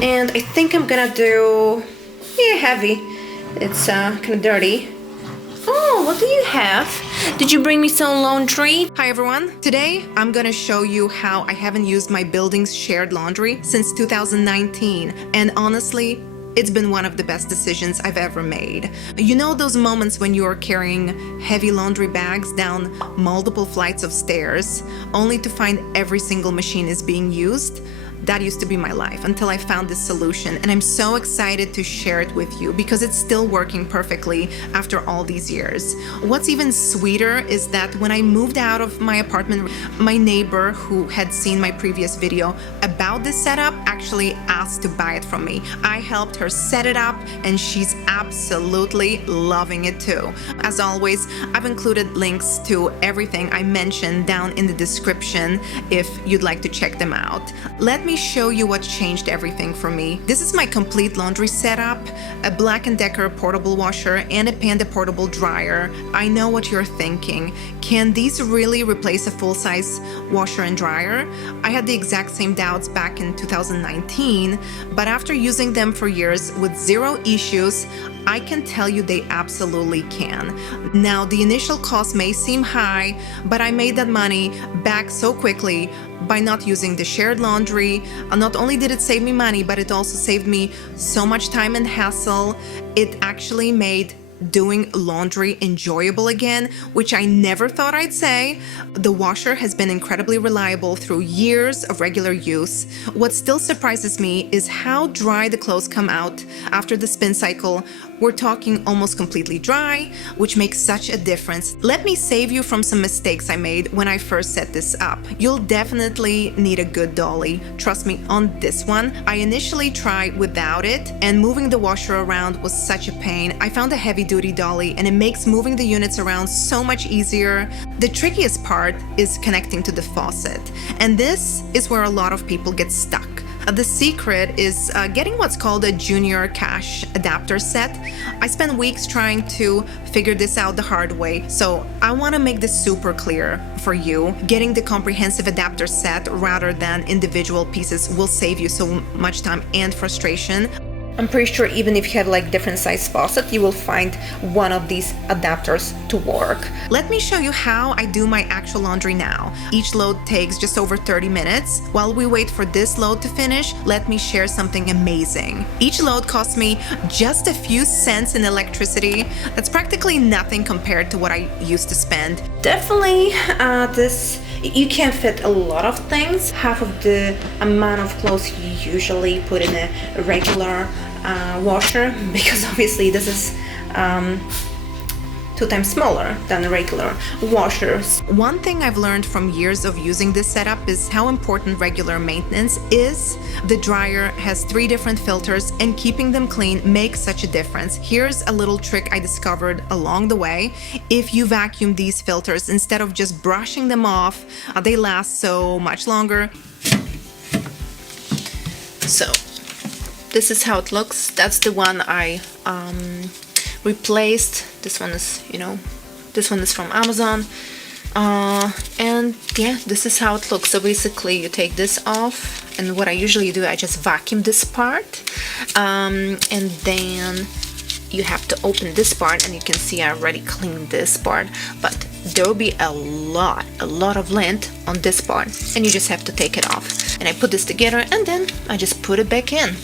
And I think I'm gonna do, yeah, heavy. It's kind of dirty. Oh, what do you have? Did you bring me some laundry? Hi everyone. Today I'm gonna show you how I haven't used my building's shared laundry since 2019. And honestly, it's been one of the best decisions I've ever made. You know those moments when you're carrying heavy laundry bags down multiple flights of stairs, only to find every single machine is being used? That used to be my life until I found this solution, and I'm so excited to share it with you because it's still working perfectly after all these years. What's even sweeter is that when I moved out of my apartment, my neighbor who had seen my previous video about this setup actually asked to buy it from me. I helped her set it up and she's absolutely loving it too. As always, I've included links to everything I mentioned down in the description if you'd like to check them out. Let me show you what changed everything for me. This is my complete laundry setup, a Black & Decker portable washer and a Panda portable dryer. I know what you're thinking. Can these really replace a full-size washer and dryer? I had the exact same doubts back in 2019, but after using them for years with zero issues, I can tell you they absolutely can. Now, the initial cost may seem high, but I made that money back so quickly by not using the shared laundry. Not only did it save me money, but it also saved me so much time and hassle. It actually made doing laundry enjoyable again, which I never thought I'd say. The washer has been incredibly reliable through years of regular use. What still surprises me is how dry the clothes come out after the spin cycle. We're talking almost completely dry, which makes such a difference. Let me save you from some mistakes I made when I first set this up. You'll definitely need a good dolly. Trust me on this one. I initially tried without it, and moving the washer around was such a pain. I found a heavy-duty dolly, and it makes moving the units around so much easier. The trickiest part is connecting to the faucet, and this is where a lot of people get stuck. The secret is getting what's called a junior cache adapter set. I spent weeks trying to figure this out the hard way, so I want to make this super clear for you. Getting the comprehensive adapter set rather than individual pieces will save you so much time and frustration. I'm pretty sure even if you have like different size faucet, you will find one of these adapters to work. Let me show you how I do my actual laundry now. Each load takes just over 30 minutes. While we wait for this load to finish, let me share something amazing. Each load costs me just a few cents in electricity. That's practically nothing compared to what I used to spend. Definitely you can fit a lot of things. Half of the amount of clothes you usually put in a regular washer, because obviously this is 2 times smaller than regular washers. One thing I've learned from years of using this setup is how important regular maintenance is. The dryer has 3 different filters, and keeping them clean makes such a difference. Here's a little trick I discovered along the way. If you vacuum these filters instead of just brushing them off, they last so much longer. So this is how it looks. That's the one I replaced. This one is, this one is from Amazon. And yeah, this is how it looks. So basically you take this off, and what I usually do, I just vacuum this part, and then you have to open this part, and you can see I already cleaned this part, but there will be a lot of lint on this part, and you just have to take it off. And I put this together, and then I just put it back in.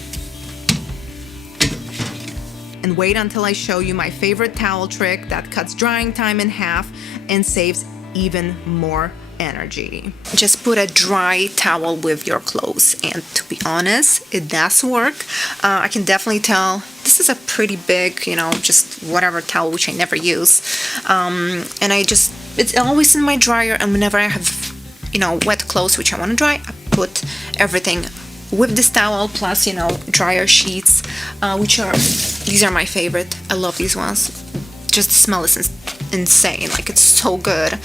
And wait until I show you my favorite towel trick that cuts drying time in half and saves even more energy. Just put a dry towel with your clothes, and to be honest, it does work. I can definitely tell this is a pretty big, just whatever towel, which I never use. And it's always in my dryer, and whenever I have, wet clothes which I want to dry, I put everything with this towel, plus dryer sheets, these are my favorite. I love these ones. Just the smell is insane, like it's so good.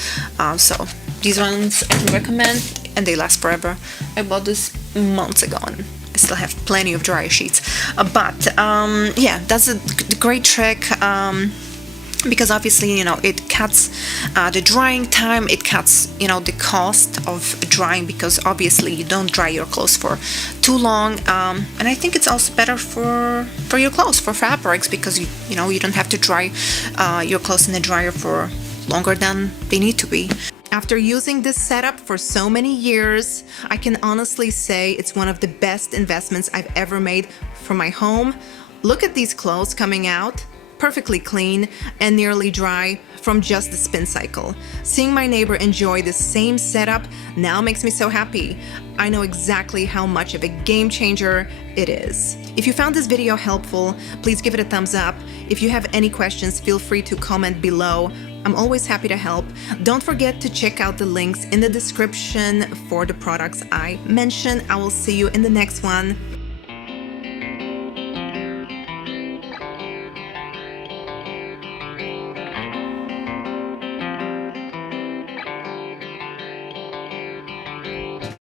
So these ones I can recommend, and they last forever. I bought this months ago, and I still have plenty of dryer sheets. Yeah, that's a great trick. because obviously, you know, it cuts the drying time, it cuts, you know, the cost of drying, because obviously you don't dry your clothes for too long, and I think it's also better for your clothes, for fabrics, because you know, you don't have to dry your clothes in the dryer for longer than they need to be. After using this setup for so many years, I can honestly say it's one of the best investments I've ever made for my home. Look at these clothes coming out, perfectly clean and nearly dry from just the spin cycle. Seeing my neighbor enjoy the same setup now makes me so happy. I know exactly how much of a game changer it is. If you found this video helpful, please give it a thumbs up. If you have any questions, feel free to comment below. I'm always happy to help. Don't forget to check out the links in the description for the products I mentioned. I will see you in the next one.